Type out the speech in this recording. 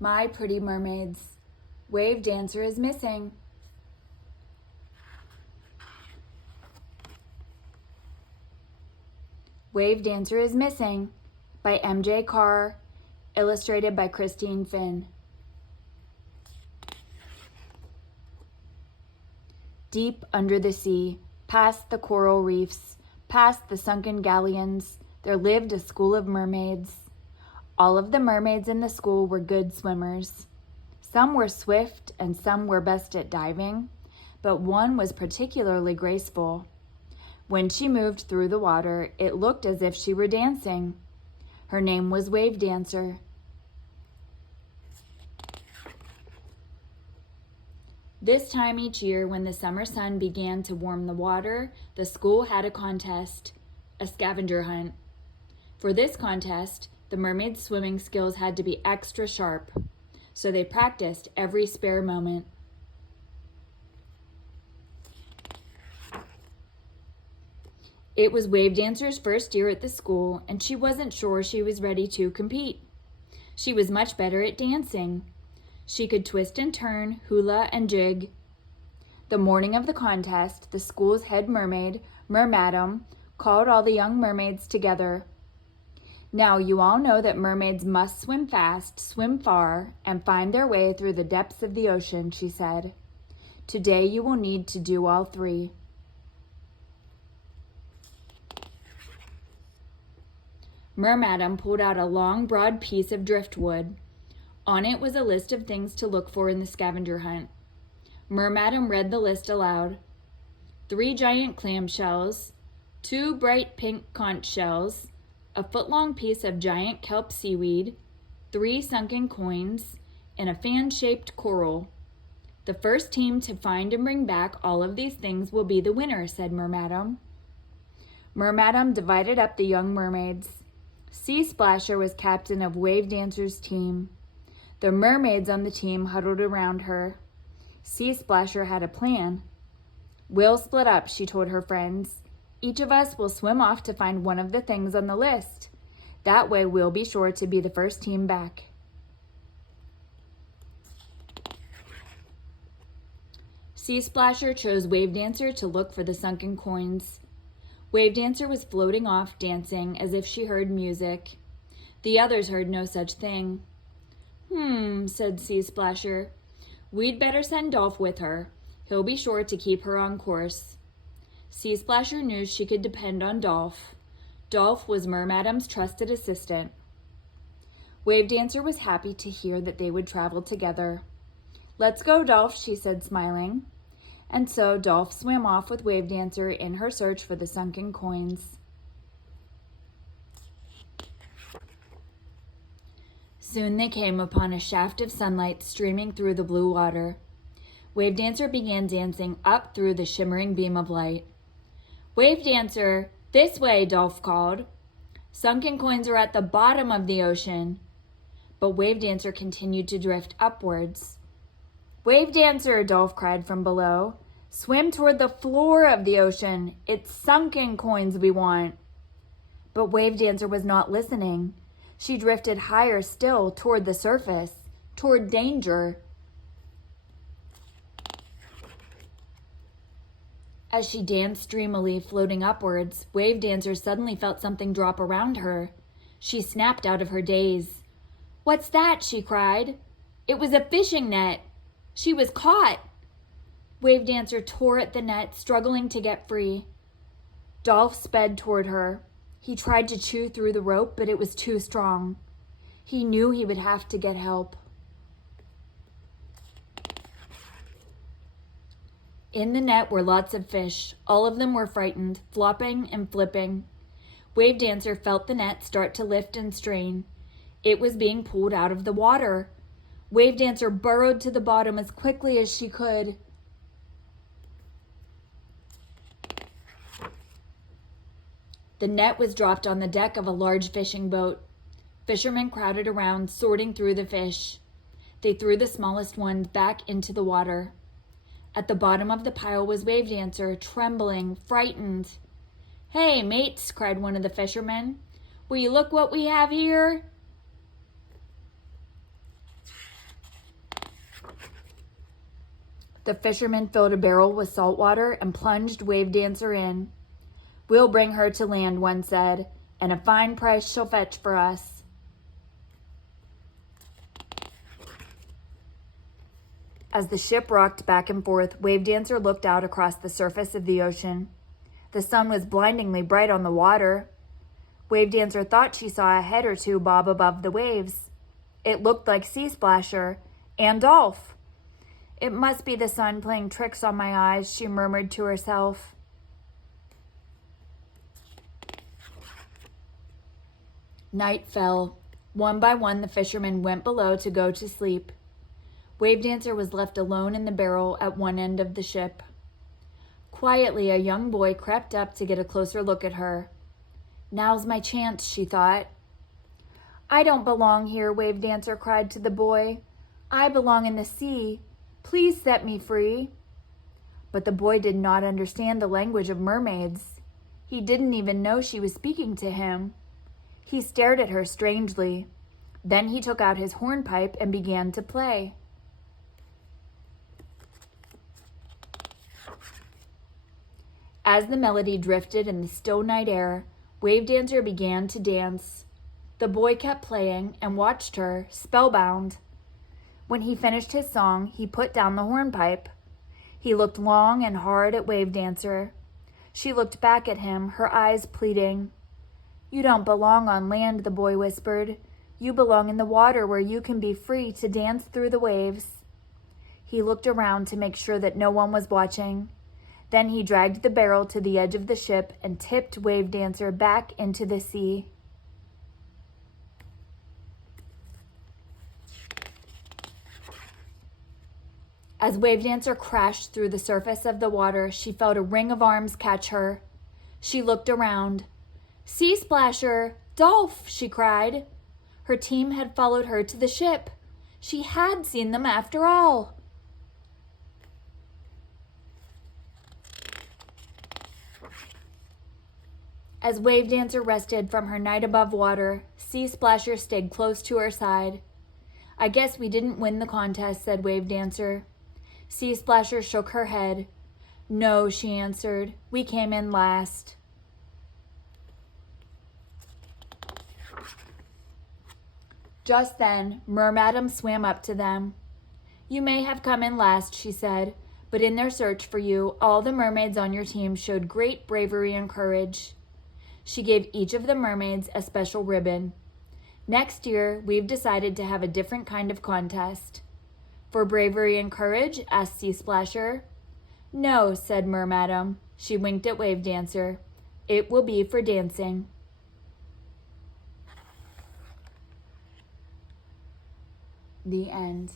My pretty mermaids, Wave Dancer is missing. Wave Dancer is Missing by M.J. Carr, illustrated by Christine Finn. Deep under the sea, past the coral reefs, past the sunken galleons, there lived a school of mermaids. All of the mermaids in the school were good swimmers. Some were swift and some were best at diving, but one was particularly graceful. When she moved through the water, it looked as if she were dancing. Her name was Wave Dancer. This time each year, when the summer sun began to warm the water, the school had a contest, a scavenger hunt. For this contest, the mermaids' swimming skills had to be extra sharp, so they practiced every spare moment. It was Wave Dancer's first year at the school, and she wasn't sure she was ready to compete. She was much better at dancing. She could twist and turn, hula and jig. The morning of the contest, the school's head mermaid, Mermadam, called all the young mermaids together. Now, you all know that mermaids must swim fast, swim far, and find their way through the depths of the ocean, she said. Today you will need to do all three. Mermadam pulled out a long, broad piece of driftwood. On it was a list of things to look for in the scavenger hunt. Mermadam read the list aloud. 3 giant clam shells, 2 bright pink conch shells, a foot-long piece of giant kelp seaweed, 3 sunken coins, and a fan-shaped coral. The first team to find and bring back all of these things will be the winner, said Mermadam. Mermadam divided up the young mermaids. Sea Splasher was captain of Wave Dancer's team. The mermaids on the team huddled around her. Sea Splasher had a plan. We'll split up, she told her friends. Each of us will swim off to find one of the things on the list. That way we'll be sure to be the first team back. Sea Splasher chose Wave Dancer to look for the sunken coins. Wave Dancer was floating off, dancing as if she heard music. The others heard no such thing. Said Sea Splasher. We'd better send Dolph with her. He'll be sure to keep her on course. Sea Splasher knew she could depend on Dolph. Dolph was Mermadam's trusted assistant. Wave Dancer was happy to hear that they would travel together. Let's go, Dolph, she said, smiling. And so Dolph swam off with Wave Dancer in her search for the sunken coins. Soon they came upon a shaft of sunlight streaming through the blue water. Wave Dancer began dancing up through the shimmering beam of light. Wave Dancer, this way, Dolph called. Sunken coins are at the bottom of the ocean. But Wave Dancer continued to drift upwards. Wave Dancer, Dolph cried from below. Swim toward the floor of the ocean. It's sunken coins we want. But Wave Dancer was not listening. She drifted higher still toward the surface, toward danger. As she danced dreamily, floating upwards, Wave Dancer suddenly felt something drop around her. She snapped out of her daze. What's that? She cried. It was a fishing net. She was caught. Wave Dancer tore at the net, struggling to get free. Dolph sped toward her. He tried to chew through the rope, but it was too strong. He knew he would have to get help. In the net were lots of fish. All of them were frightened, flopping and flipping. Wave Dancer felt the net start to lift and strain. It was being pulled out of the water. Wave Dancer burrowed to the bottom as quickly as she could. The net was dropped on the deck of a large fishing boat. Fishermen crowded around, sorting through the fish. They threw the smallest ones back into the water. At the bottom of the pile was Wave Dancer, trembling, frightened. Hey, mates, cried one of the fishermen. Will you look what we have here? The fisherman filled a barrel with salt water and plunged Wave Dancer in. "We'll bring her to land," one said, "and a fine price she'll fetch for us." As the ship rocked back and forth, Wave Dancer looked out across the surface of the ocean. The sun was blindingly bright on the water. Wave Dancer thought she saw a head or two bob above the waves. It looked like Sea Splasher and Dolph. "It must be the sun playing tricks on my eyes," she murmured to herself. Night fell. One by one, the fishermen went below to go to sleep. Wave Dancer was left alone in the barrel at one end of the ship. Quietly, a young boy crept up to get a closer look at her. "Now's my chance," she thought. "I don't belong here," Wave Dancer cried to the boy. "I belong in the sea. Please set me free." But the boy did not understand the language of mermaids. He didn't even know she was speaking to him. He stared at her strangely. Then he took out his hornpipe and began to play. As the melody drifted in the still night air, Wave Dancer began to dance. The boy kept playing and watched her, spellbound. When he finished his song, he put down the hornpipe. He looked long and hard at Wave Dancer. She looked back at him, her eyes pleading. "You don't belong on land," the boy whispered. "You belong in the water where you can be free to dance through the waves." He looked around to make sure that no one was watching. Then he dragged the barrel to the edge of the ship and tipped Wave Dancer back into the sea. As Wave Dancer crashed through the surface of the water, she felt a ring of arms catch her. She looked around. "Sea Splasher! Dolph!" she cried. Her team had followed her to the ship. She had seen them after all. As Wave Dancer rested from her night above water, Sea Splasher stayed close to her side. "I guess we didn't win the contest," said Wave Dancer. Sea Splasher shook her head. "No," she answered. "We came in last." Just then, Mermadam swam up to them. "You may have come in last," she said, "but in their search for you, all the mermaids on your team showed great bravery and courage." She gave each of the mermaids a special ribbon. "Next year, we've decided to have a different kind of contest." "For bravery and courage?" asked Sea Splasher. "No," said Mermadam. She winked at Wave Dancer. "It will be for dancing." The end.